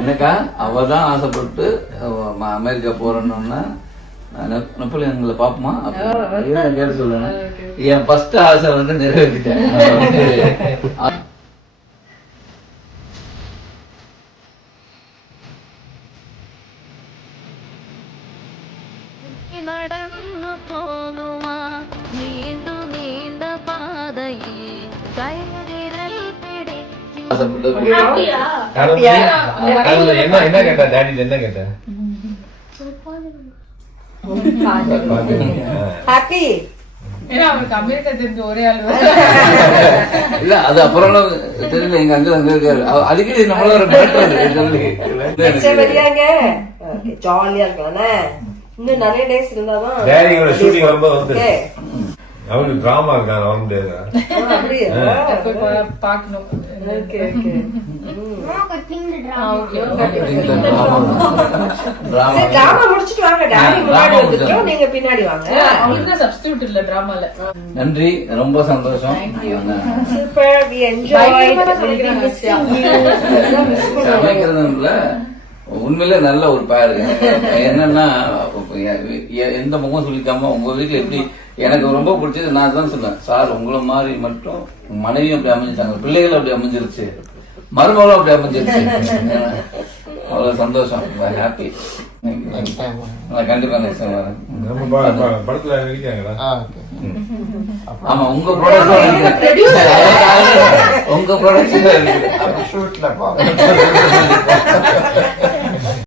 என்னக்கா அவதான் ஆசைப்பட்டு அமெரிக்கா போறோம்னா நெப்போலியன்களை பாப்போமா கேட்டு சொல்லுங்க. என் ஃபர்ஸ்ட் ஆசை வந்து நிறைவேற்றிட்டேன். நடந்து போகுமா நீண்டும் நீண்ட பாதையே கைவிரல் என்ன கேட்டா டாடி என்ன கேட்டா ஹாப்பி இல்ல அது அப்புறம் தெரியல. எங்க அங்க இருக்காரு அடிக்கடி நம்மள ஒரு ஜாலியா இருக்கலாம். இன்னும் நிறைய டேஸ் இருந்தாதான் டேடியோட ஷூட்டிங் வரும்போது வந்து அவனுக்கு டிராமா இருக்காது வர முடியாது. நன்றி, ரொம்ப சந்தோஷம். சமைக்கிறதுல உண்மையிலே நல்ல ஒரு பேர். என்னன்னா எந்த முகம் சொல்லிக்காம உங்க வீட்டுல எப்படி எனக்கு ரொம்ப பிடிச்சது நான் தான் சொன்னேன். சார் உங்களை மாதிரி மட்டும் மனைவியும் அப்படி அமைஞ்சிட்டாங்க, பிள்ளைகளும் அப்படி அமைஞ்சிருச்சு, மருமகளும் அப்படி அமைஞ்சிருச்சு. அவ்வளவு சந்தோஷம், ஹாப்பி. கண்டிப்பா நெக்ஸ்ட் டைம் வரேன். படத்துல இருக்காங்களா? ஆமா, உங்க ப்ராடக்ட் உங்க ப்ராடக்ட்